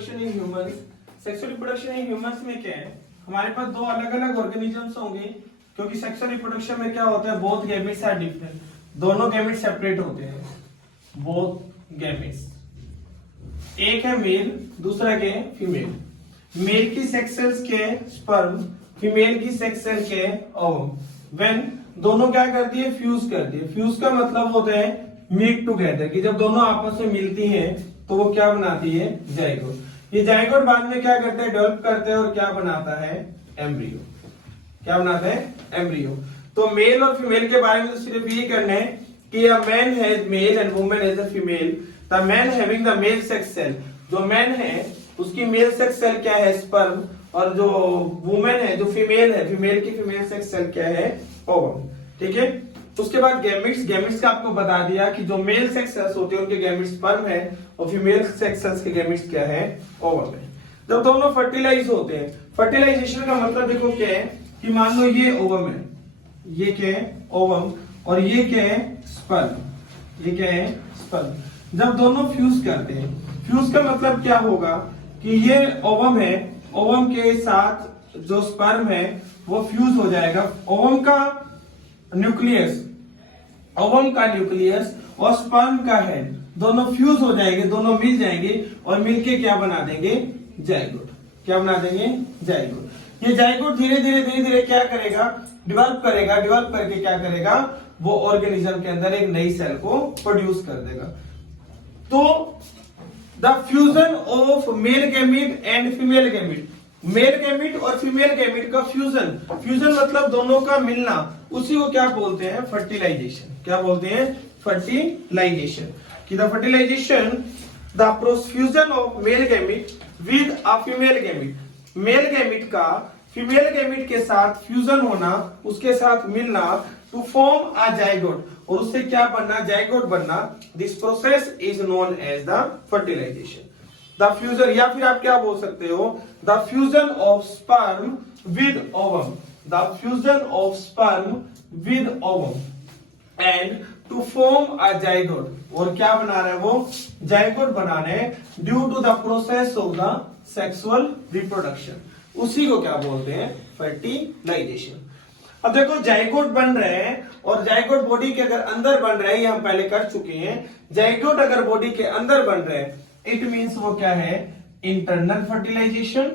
Reproduction in humans. Sexual reproduction in humans में क्या है, हमारे पास दो अलग अलग ऑर्गेनिजम्स होंगे, क्योंकि सेक्सुअल रिप्रोडक्शन में क्या होता है, बोथ गैमेट्स आर डिफरेंट, दोनों गैमेट्स सेपरेट होते हैं, बोथ गैमेट्स, एक है मेल दूसरा क्या है फीमेल। मेल की सेक्स सेल्स के स्पर्म, फीमेल की सेक्स सेल के ओवम, व्हेन दोनों क्या करती है, फ्यूज करती है। फ्यूज का मतलब होता है मीट टुगेदर, कि जब दोनों आपस में मिलती हैं तो वो क्या बनाती है, जाइगोट। ये जाइगोट बाद में क्या करते हैं, डेवलप करते हैं और क्या बनाता है, एम्ब्रियो। क्या बनाता है, एम्ब्रियो। तो मेल और फीमेल के बारे में तो सिर्फ ये करना है कि a man has male and woman has a female. The man having the male sex cell, जो मैन है उसकी मेल सेक्स सेल क्या है, स्पर्म, और जो वुमेन है, जो फीमेल है, फीमेल की फीमेल सेक्स सेल क्या है, ओवम। ठीक है। उसके बाद गैमेट्स, गैमेट्स का आपको बता दिया कि जो मेल सेक्स सेल्स होते हैं उनके गैमेट्स स्पर्म है और फीमेल सेक्स सेल्स के गैमेट्स क्या है, ओवम है। जब दोनों फर्टिलाइज होते हैं, फर्टिलाइजेशन का मतलब देखो क्या है कि मान लो ये ओवम है, ये क्या है, ओवम, और ये क्या है, स्पर्म, ये क्या है, स्पर्म। जब दोनों फ्यूज करते हैं, फ्यूज का मतलब क्या होगा कि ये ओवम है, ओवम के साथ जो स्पर्म है वो फ्यूज हो जाएगा। ओवम का न्यूक्लियस, ओवम का न्यूक्लियस और स्पर्म का हेड दोनों फ्यूज हो जाएंगे, दोनों मिल जाएंगे और मिलके क्या बना देंगे, जाइगोट। क्या बना देंगे, जाइगोट। ये जाइगोट धीरे धीरे क्या करेगा, डेवलप करेगा, डेवलप करके क्या करेगा, वो ऑर्गेनिज्म के अंदर एक नई सेल को प्रोड्यूस कर देगा। तो the fusion of male gamete and female gamete, male gamete और फीमेल गैमेट का फ्यूजन, फ्यूजन मतलब दोनों का मिलना, उसी को क्या बोलते हैं, फर्टिलाइजेशन। क्या बोलते हैं, फर्टिलाइजेशन। कि the fertilisation, the fusion of male gamete with a female gamete, male gamete का फीमेल गैमेट के साथ फ्यूजन होना, उसके साथ मिलना, टू फॉर्म अ जाइगोट, और उससे क्या बनना, जाइगोट बनना। This process is known as the fertilisation. The fusion, या फिर आप क्या बोल सकते हो, the fusion of sperm with ovum, the fusion of sperm with ovum and to form a zygote, और क्या बना रहे हैं वो, जाइगोट बना रहे हैं, due to the process of the sexual reproduction, उसी को क्या बोलते हैं, फर्टिलाइजेशन। अब देखो जाइगोट बन रहे हैं, और जाइगोट बॉडी के अगर अंदर बन रहे हैं, ये हम पहले कर चुके हैं। जाइगोट अगर बॉडी के अंदर बन रहे हैं, इट मींस वो क्या है, इंटरनल फर्टिलाइजेशन।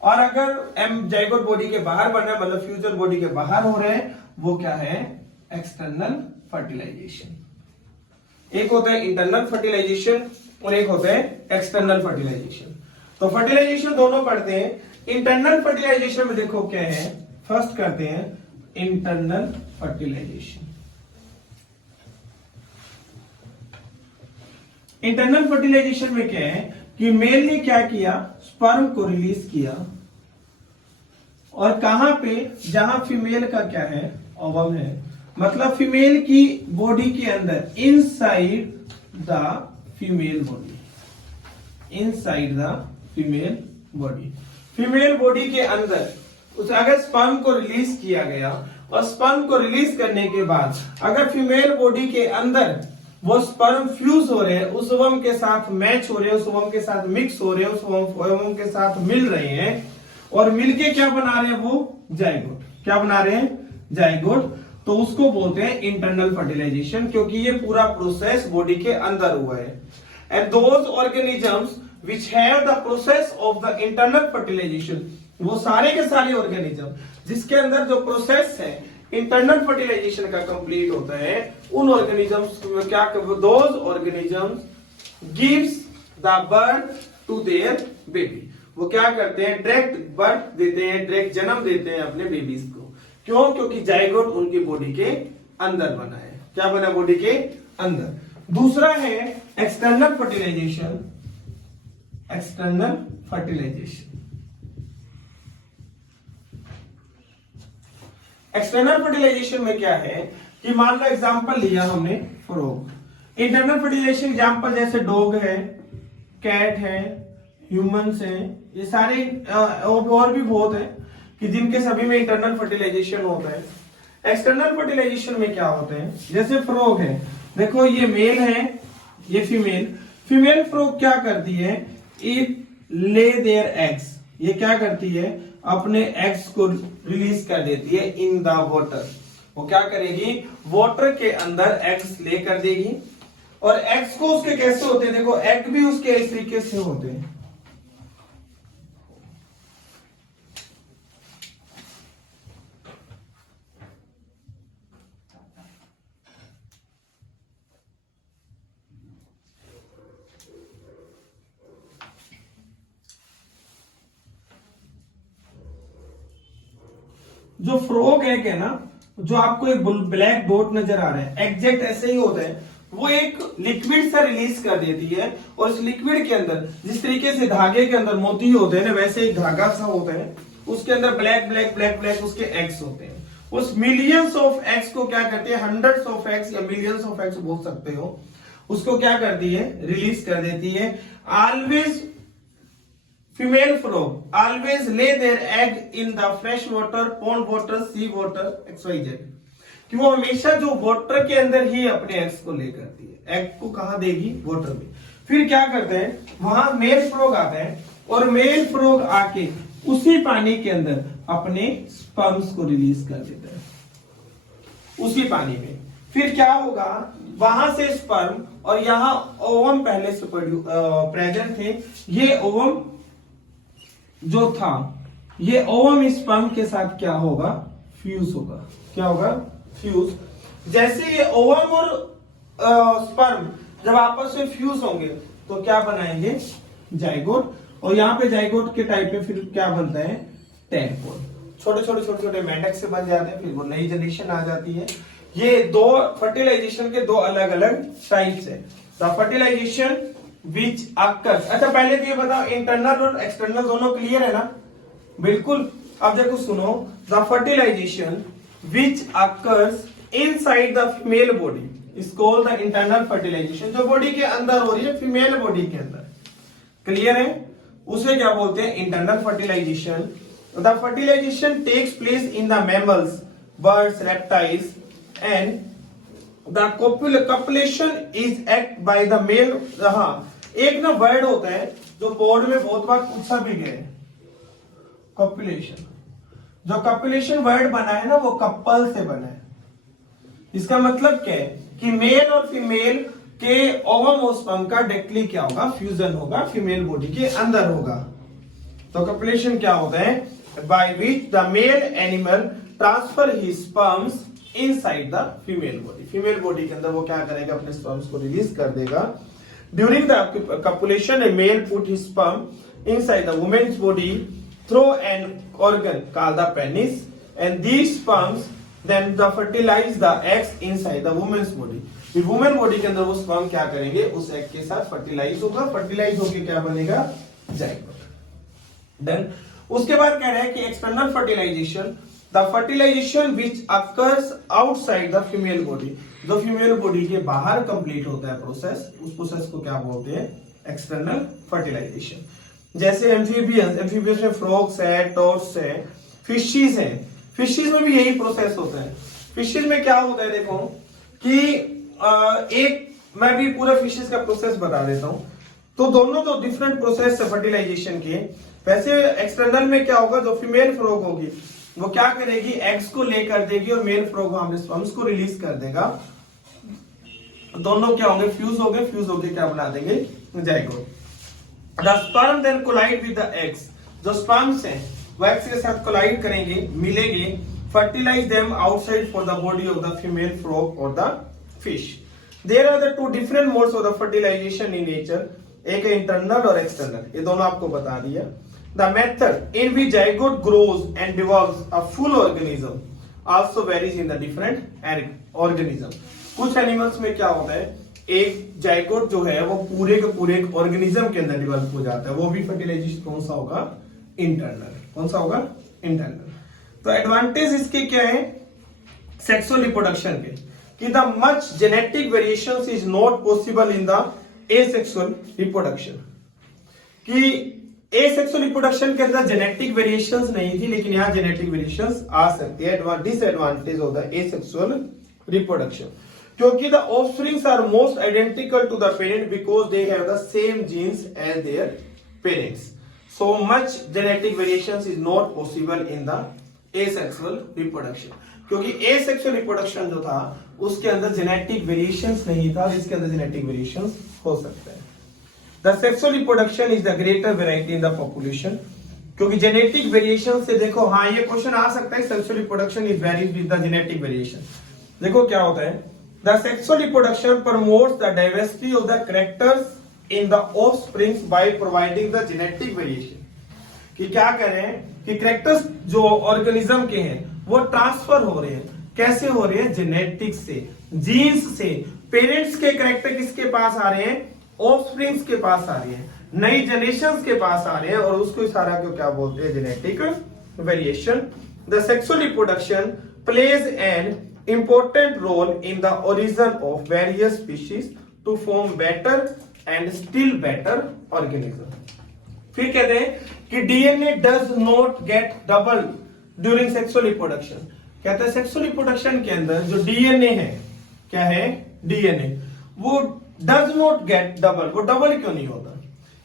और अगर जाइगोट बॉडी के बाहर बन रहा है, मतलब फ्यूजन बॉडी के बाहर हो रहे हैं, वो क्या है, एक्सटर्नल फर्टिलाइजेशन। एक होता है इंटरनल फर्टिलाइजेशन और एक होता है एक्सटर्नल फर्टिलाइजेशन। तो फर्टिलाइजेशन दोनों पढ़ते हैं। इंटरनल फर्टिलाइजेशन में देखो क्या है, फर्स्ट करते हैं इंटरनल फर्टिलाइजेशन। इंटरनल फर्टिलाइजेशन में क्या है कि मेल ने क्या किया, स्पर्म को रिलीज किया, और कहां पे, जहां फीमेल का क्या है, ओवम है, मतलब फीमेल की बॉडी के अंदर, inside the female body, inside the female body, female body के अंदर उस अगर स्पर्म को रिलीज किया गया, और स्पर्म को रिलीज करने के बाद अगर फीमेल बॉडी के अंदर वो स्पर्म फ्यूज हो रहे हैं, उस ओवम के साथ मैच हो रहे हैं, उस ओवम के साथ मिक्स हो रहे हैं, उस ओवम के साथ मिल रहे हैं, और मिलके क्या बना रहे हैं, वो जाइगोट। क्या बना रहे हैं, जाइगोट। तो उसको बोलते हैं इंटरनल फर्टिलाइजेशन, क्योंकि ये पूरा प्रोसेस बॉडी के अंदर हुआ है। And those organisms which have the process of the internal fertilisation, वो सारे के सारे ऑर्गेनिज्म जिसके अंदर जो प्रोसेस है इंटरनल फर्टिलाइजेशन का कंप्लीट होता है, उन ऑर्गेनिजम्स में क्या, those organisms gives the birth to their baby, वो क्या करते हैं, डायरेक्ट बर्थ देते हैं, डायरेक्ट जन्म देते हैं अपने बेबीज को। क्यों, क्योंकि जाइगोट उनकी बॉडी के अंदर बना है। क्या बना, बॉडी के अंदर। दूसरा है external fertilisation, external fertilisation. External fertilisation में क्या है कि मान लो एग्जांपल लिया हमने फ्रॉग। इंटरनल फर्टिलाइजेशन एग्जांपल जैसे डॉग है, कैट है, ह्यूमंस है, ये सारे और भी बहुत है कि जिनके सभी में इंटरनल फर्टिलाइजेशन होता है। एक्सटर्नल फर्टिलाइजेशन में क्या होता है, जैसे फ्रॉग है, देखो ये मेल है, ये फीमेल। फीमेल फ्रॉग क्या करती है इट ले देयर एग्स, ये क्या करती है, अपने एग्स को रिलीज कर देती है इन द वाटर। वो क्या करेगी, वाटर के अंदर एग्स ले कर देगी। और एग्स को उसके कैसे होते हैं, देखो एग भी उसके इस तरीके से होते हैं। जो फ्रॉग एग है ना, जो आपको एक ब्लैक डॉट नजर आ रहा है, एग्जैक्ट ऐसे ही होता है। वो एक लिक्विड सा रिलीज कर देती है, और इस लिक्विड के अंदर जिस तरीके से धागे के अंदर मोती होते हैं ना, वैसे एक धागा सा होता है, उसके अंदर ब्लैक ब्लैक ब्लैक ब्लैक उसके एग्स होते हैं। उस मिलियंस ऑफ एग्स को क्या करते हैं, हंड्रेड्स ऑफ एग्स या मिलियंस ऑफ एग्स बोल सकते हो, उसको क्या करती है, रिलीज कर देती है। Always female frog always lay their egg in the fresh water, pond water, sea water, XYZ, कि वो हमेशा जो वाटर के अंदर ही अपने एग्स को ले करती है। एग को कहां देगी, वाटर में। फिर क्या करते हैं, वहां मेल फ्रॉग आता है, और मेल फ्रॉग आके उसी पानी के अंदर अपने स्पर्म्स को रिलीज कर देता है उसी पानी में। फिर क्या होगा, वहां से स्पर्म, और यहाँ ओवम पहले से प्रेजेंट थे, ये ओवम जो था, ये ओवम स्पर्म के साथ क्या होगा, फ्यूज होगा। क्या होगा, फ्यूज। जैसे ये ओवम और स्पर्म जब आपस में फ्यूज होंगे तो क्या बनाएंगे, जाइगोट। और यहाँ पे जाइगोट के टाइप में फिर क्या बनता है, टेडपोल। छोटे छोटे छोटे छोटे मेंढक से बन जाते हैं, फिर वो नई जनरेशन आ जाती है। ये दो फर्टिलाइजेशन के दो अलग अलग टाइप्स है। द फर्टिलाइजेशन विच अकर्स, अच्छा पहले तो ये बताओ, इंटरनल और एक्सटर्नल दोनों क्लियर है ना, बिल्कुल। अब देखो सुनो, the fertilisation which occurs inside the female body is called the internal fertilisation. जो बॉडी के अंदर हो रही है, फीमेल बॉडी के अंदर, क्लियर है, उसे क्या बोलते हैं, internal fertilisation. The fertilisation takes place in the mammals, birds, reptiles, and the copulation is act by the male. हाँ, एक ना वर्ड होता है जो बोर्ड में बहुत बार पूछा भी गया है, कॉपुलेशन। जो कॉपुलेशन वर्ड बना है ना, वो कपल से बना है। इसका मतलब क्या है कि मेल और फीमेल के ओवम और स्पर्म का डायरेक्टली क्या होगा, फ्यूजन होगा, फीमेल बॉडी के अंदर होगा। तो कॉपुलेशन क्या होता है, by which the male animal transfer his sperms inside the female body. Female body के अंदर वो क्या करेगा, अपने स्पर्म्स को रिलीज कर देगा। During the copulation a male put his sperm inside the women's body through an organ called the penis, and these sperms then the fertilize the eggs inside the woman's body। फिर women body के अंदर वो sperm क्या करेंगे, उस egg के साथ fertilise होगा, फर्टिलाइज होके क्या बनेगा, जाइगोट। देन उसके बाद कह रहा है कि external fertilization, the fertilisation which occurs outside the female body, जो फीमेल बॉडी के बाहर कंप्लीट होता है प्रोसेस, उस प्रोसेस को क्या बोलते हैं, एक्सटर्नल फर्टिलाइजेशन। जैसे एम्फीबियंस में फ्रॉग्स है, टोड्स है, फिशेस है। फिशेस में भी यही प्रोसेस होता है। फिशेस में क्या होता है, देखो कि एक मैं भी पूरा फिशेस का प्रोसेस बता देता हूं। तो दोनों तो डिफरेंट प्रोसेस है फर्टिलाइजेशन के। वैसे एक्सटर्नल में क्या होगा, जो फीमेल फ्रॉग होगी वो क्या करेगी, एग्स को लेकर देगी, और मेल फ्रॉग अपने स्पर्म्स को रिलीज कर देगा। दोनों क्या होंगे, फ्यूज होंगे, फ्यूज होके क्या बना देंगे, zygote. The sperm then collide with the eggs। जो sperms हैं वो eggs के साथ collide करेंगे, मिलेंगे, fertilize them outside for the body of the female frog or the fish। There are the two different modes of the fertilization in nature, एक है internal और external, ये दोनों आपको बता दिया। The method in which zygote grows and develops a full organism also varies in the different organism। कुछ animals में क्या होता है, एक जाइगोट जो है वो पूरे के पूरे एक ऑर्गेनिज्म के अंदर डेवलप हो जाता है, वो भी फर्टिलाइजेशन कौन सा होगा, इंटरनल। कौन सा होगा, इंटरनल। तो एडवांटेज इसके क्या है, सेक्सुअल रिप्रोडक्शन के, कि the much genetic variations is not possible in the asexual reproduction. कि एसेक्सुअल रिप्रोडक्शन के अंदर जेनेटिक वेरिएशंस नहीं थी, लेकिन यहाँ जेनेटिक वेरिएशंस आ सकती है। Disadvantage of the asexual reproduction, क्योंकि the offsprings are most identical to the parent because they have the same genes as their parents. So much genetic variations is not possible in the asexual reproduction. क्योंकि asexual reproduction जो था उसके अंदर genetic variations नहीं था जिसके अंदर genetic variations हो सकते हैं. The sexual reproduction is the greater variety in the population. क्योंकि genetic variation से देखो, हाँ ये क्वेश्चन आ सकता है, sexual reproduction is varies with the genetic variation. देखो क्या होता है, the sexual reproduction promotes the diversity of the characters in the offspring by providing the genetic variation. कि क्या कह रहे हैं कि कैरेक्टर्स जो ऑर्गेनिज्म के हैं वो ट्रांसफर हो रहे हैं. कैसे हो रहे हैं? जेनेटिक्स से, जीन्स से. पेरेंट्स के कैरेक्टर किसके पास आ रहे हैं? ऑफस्प्रिंग्स के पास आ रहे हैं, नई जनरेशंस के पास आ रहे हैं, और उसको सारा को क्या बोलते हैं? Genetic variation. The sexual reproduction plays an important role in the origin of various species to form better and still better organism. फिर कहते हैं कि DNA does not get double during sexual reproduction. कहते हैं सेक्सुअल रिप्रोडक्शन के अंदर जो DNA है, क्या है? डीएनए वो डज नॉट गेट डबल. वो डबल क्यों नहीं होता?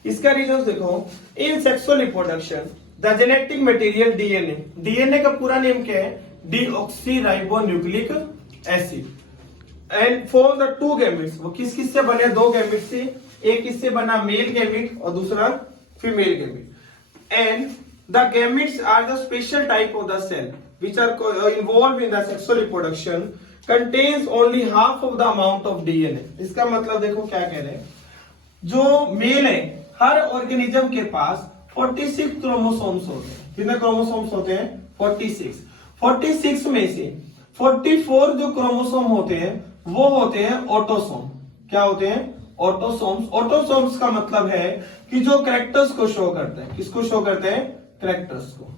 इसका रीजन देखो. In sexual reproduction the genetic material DNA, DNA का पूरा नेम क्या है? Deoxyribonucleic acid. And form the two gametes. वो किस किस से बने? दो गैमेट से. एक किससे बना? मेल गैमेट, और दूसरा female gamete. And the gametes are the special type of the cell which are involved in the sexual reproduction contains only half of the amount of DNA. इसका मतलब देखो क्या कह रहे हैं, जो मेल है हर ऑर्गेनिज्म के पास 46 क्रोमोसोम्स होते हैं. कितने क्रोमोसोम्स होते हैं? 46. 46 में से 44 जो क्रोमोसोम होते हैं वो होते हैं ऑटोसोम. क्या होते हैं? ऑटोसोम्स. ऑटोसोम्स का मतलब है कि जो कैरेक्टर्स को शो करते हैं. किसको शो करते हैं? कैरेक्टर्स को.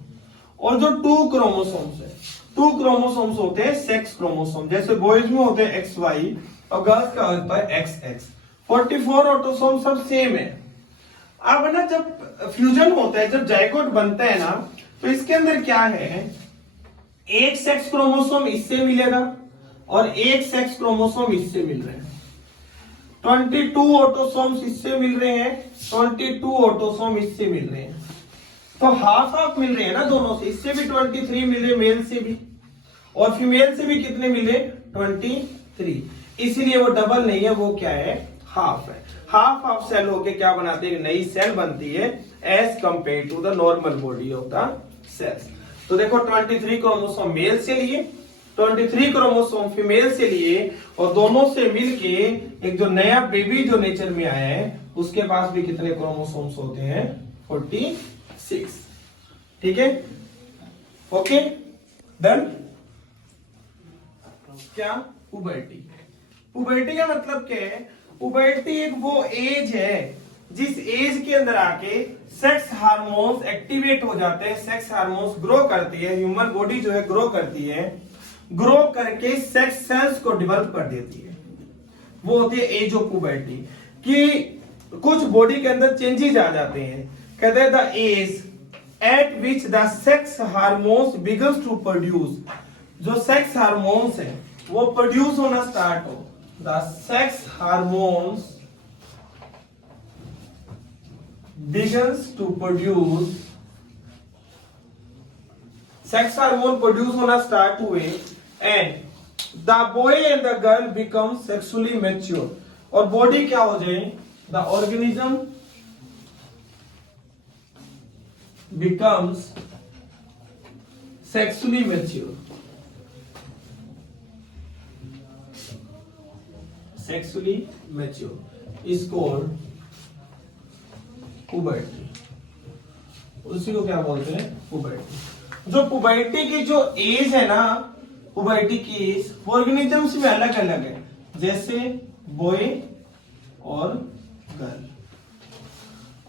और जो टू क्रोमोसोम्स है, टू क्रोमोसोम्स होते हैं सेक्स क्रोमोसोम. जैसे बॉयज में होते हैं XY और गर्ल्स का होता है XX. 44 ऑटोसोम सब सेम है. अब ना जब फ्यूजन होता है, जब जाइगोट बनता है ना, तो इसके अंदर क्या है? एक सेक्स क्रोमोसोम इससे मिलेगा और एक सेक्स क्रोमोसोम इससे मिल रहे हैं. 22 ऑटोसोम्स इससे मिल रहे हैं, 22 ऑटोसोम इससे मिल रहे हैं. तो हाफ हाफ मिल रहे हैं ना दोनों से. इससे भी 23 मिले मेल से भी, और फीमेल से भी कितने मिले? 23. इसीलिए वो डबल नहीं है, वो क्या है? हाफ है. हाफ हाफ सेल होके क्या बनाते हैं? नई सेल बनती है as compare to the normal body of the cells. तो देखो 23 क्रोमोसोम मेल से लिए, 23 क्रोमोसोम फीमेल से लिए, और दोनों से मिलके एक जो नया बेबी जो नेचर में आया है उसके पास भी कितने क्रोमोसोम्स होते हैं? 46. ठीक है, ओके डन. क्या? पुबर्टी. पुबर्टी का मतलब क्या है? पुबर्टी एक वो एज है जिस एज के अंदर आके सेक्स हार्मोन्स एक्टिवेट हो जाते हैं. सेक्स हार्मोन्स ग्रो करती है, ह्यूमन बॉडी जो है ग्रो करती है, ग्रो करके सेक्स सेल्स को डेवलप कर देती है. वो होती है एज ऑफ पुबर्टी. कि कुछ बॉडी के अंदर चेंजेस आ जाते हैं. कहते हैं the age at which the sex hormones begins to produce. जो सेक्स हार्मोन्स है वो प्रोड्यूस होना स्टार्ट हो. The sex hormones begins to produce. Sex hormone produce होना स्टार्ट हुए and the boy and the girl become sexually mature. और body क्या हो जाए? The organism becomes sexually mature. Sexually mature is called puberty. उसी को क्या बोलते हैं? पुबर्टी. जो पुबर्टी की जो एज है ना, पुबर्टी की एज ऑर्गेनिजम्स में अलग अलग है. जैसे बॉय और गर्ल.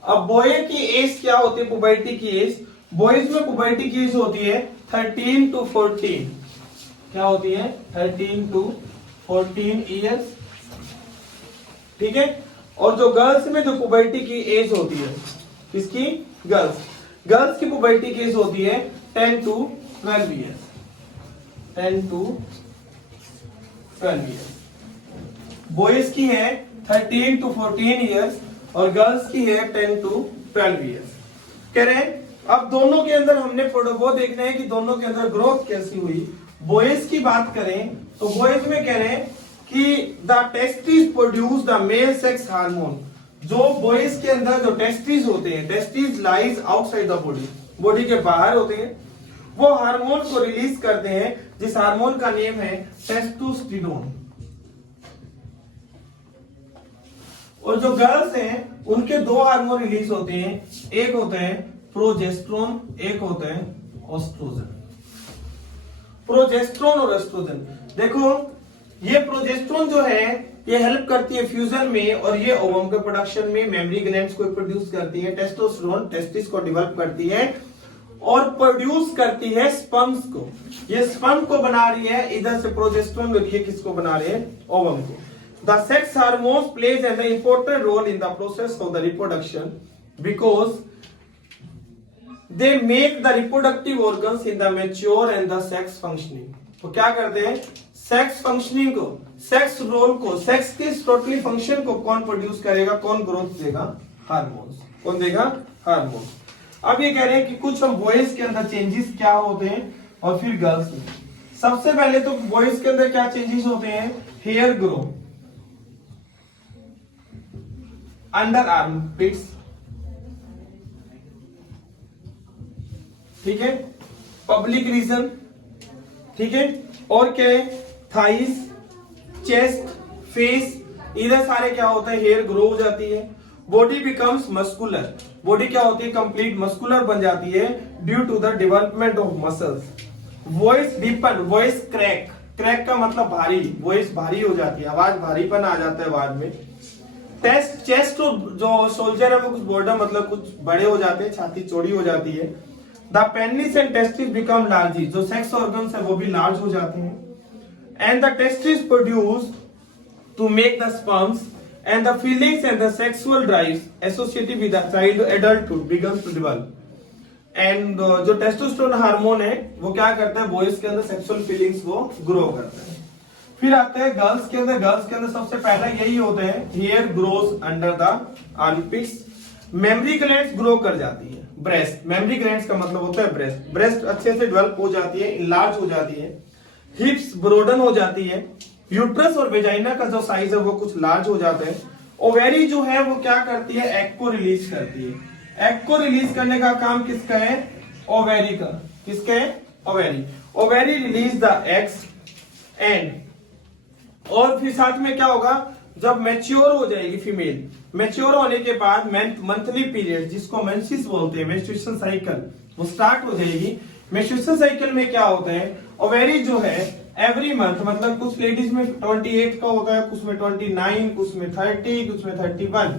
अब बॉय की एज क्या होती है? पुबर्टी की एज. बॉयज में पुबर्टी की एज होती है 13 to 14. क्या होती है? 13 to 14 ईयर्स. ठीक है. और जो गर्ल्स में जो पुबर्टी की एज होती है, किसकी? गर्ल्स की पुबर्टी की एज होती है 10 to 12 years. 10 to 12 years. Boys की है 13 to 14 ईयर्स और गर्ल्स की है 10 to 12 ईयर्स। कह रहे हैं अब दोनों के अंदर हमने वो देखना है कि दोनों के अंदर ग्रोथ कैसी हुई। बॉयज की बात करें तो बॉयज में कह रहे हैं कि the testis produce the male sex hormone. जो बॉयज के अंदर जो टेस्टिस होते हैं, testis lies outside the body, body के बाहर होते हैं, वो हार्मोन को रिलीज करते हैं जिस हार्मोन का नेम है टेस्टोस्टेरोन। और जो गर्ल्स हैं उनके दो हार्मोन रिलीज होते हैं, एक होते हैं प्रोजेस्टेरोन, एक होते हैं एस्ट्रोजन। प्रोजेस्टेरोन और एस्ट्रोजन, देखो ये प्रोजेस्टेरोन जो है ये हेल्प करती है फ्यूजन में और ये ओवम के प्रोडक्शन में, मेमरी ग्लैंड्स को प्रोड्यूस करती है। टेस्टोस्टेरोन टेस्टिस को डेवलप करती है और प्रोड्यूस करती है स्पर्म्स को। ये स्पर्म को बना रही है इधर से प्रोजेस्टेरोन, और ये किसको बना रहे हैं, ओवम को। The sex hormones plays an important role in the process of the reproduction because they make the reproductive organs in the mature and the sex functioning. तो क्या करते हैं, सेक्स फंक्शनिंग को, सेक्स रोल को, sex के totally function को कौन produce करेगा, कौन ग्रोथ देगा, हार्मोन्स। कौन देगा, हार्मोन्स। अब ये कह रहे हैं कि कुछ हम बॉयज के अंदर चेंजेस क्या होते हैं और फिर गर्ल्स में। सबसे पहले तो बॉयज के अंदर क्या चेंजेस होते हैं, हेयर ग्रो, अंडर आर्म पिट्स, ठीक है, पब्लिक रीजन, ठीक है, और क्या है, थाइस, चेस्ट, फेस, इधर सारे क्या होता है, हेयर ग्रो हो जाती है। बॉडी बिकम्स मस्कुलर, बॉडी क्या होती है, कंप्लीट मस्कुलर बन जाती है due to the development of muscles. Voice deepen, voice crack, crack का मतलब भारी, वॉइस भारी हो जाती है, आवाज भारीपन आ जाता है आवाज में। टेस्ट, चेस्ट जो सोल्जर है वो कुछ बॉर्डर मतलब कुछ बड़े हो जाते हैं, छाती चौड़ी हो जाती है। The penis and testis become large, जो सेक्स ऑर्गन्स है वो भी लार्ज हो जाते हैं। And the testis produce to make the sperms and the feelings and the sexual drives associated with the child adulthood begins to develop। and जो testosterone hormone है वो क्या करता है, बॉयज के अंदर सेक्सुअल फीलिंग्स को ग्रो करता है। फिर आता है गर्ल्स के अंदर, गर्ल्स के अंदर सबसे पहला यही होता है, hair grows under the armpits, mammary glands grow कर जाती है। ब्रेस्ट, मेमरी ग्लैंड्स का मतलब होता है ब्रेस्ट, ब्रेस्ट अच्छे से डेवलप हो जाती है, इनलार्ज हो जाती है। हिप्स ब्रोडन हो जाती है। यूट्रस और वेजाइना का जो साइज है वो कुछ लार्ज हो जाता है। ओवेरी जो है वो क्या करती है, एग को रिलीज करती है। एग को रिलीज करने का काम किसका है, ओवेरी का। किसका है, ovary. Ovary release the eggs and, और फिर साथ में क्या होगा, जब मैच्योर हो जाएगी फीमेल, मैच्योर होने के बाद मंथली पीरियड जिसको मेंसेस बोलते हैं, मेंस्ट्रुएशन साइकिल, वो स्टार्ट हो जाएगी। मेंस्ट्रुएशन साइकिल में क्या होता है, ओवेरी जो है एवरी मंथ, मतलब कुछ लेडीज में 28 का होता है, कुछ में 29, कुछ में 30, कुछ में 31।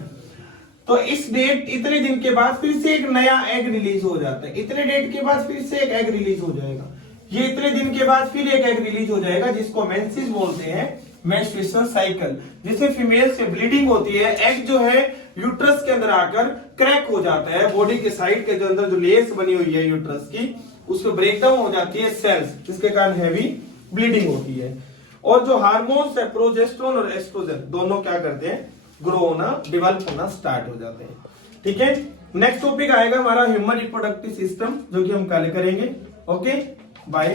तो इस डेट, इतने दिन के बाद फिर से एक नया एग रिलीज हो जाता है, इतने डेट के बाद फिर से एक एग रिलीज हो जाएगा, ये इतने दिन के बाद फिर एक एग रिलीज हो जाएगा, जिसको मेंसेस बोलते हैं, मेंस्ट्रुएशन साइकिल। जिससे फीमेल से ब्लीडिंग होती है, एग जो है यूट्रस के अंदर आकर क्रैक हो जाता है, बॉडी के साइड के जो अंदर जो लेयर्स बनी हुई है यूट्रस की, उसमें ब्रेकडाउन हो जाती है सेल्स, जिसके कारण हैवी ब्लीडिंग होती है। और जो हार्मोन्स है प्रोजेस्टेरोन और एस्ट्रोजन, दोनों क्या करते हैं, ग्रो होना, डेवलप होना स्टार्ट हो जाते हैं। ठीक है, नेक्स्ट टॉपिक आएगा हमारा ह्यूमन रिप्रोडक्टिव सिस्टम, जो कि हम कल करेंगे। Okay, bye.